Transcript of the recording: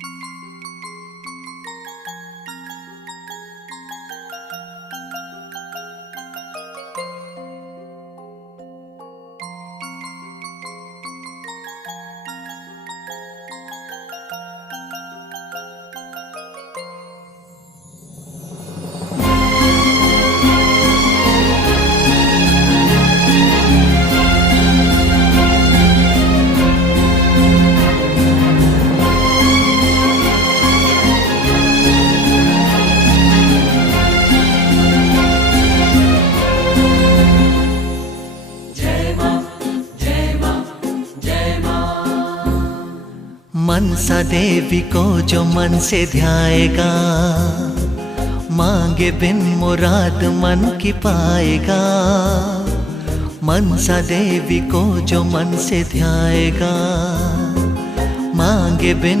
मनसा देवी को जो मन से ध्याएगा, मांगे बिन मुराद मन की पाएगा। मनसा देवी को जो मन से ध्याएगा, मांगे बिन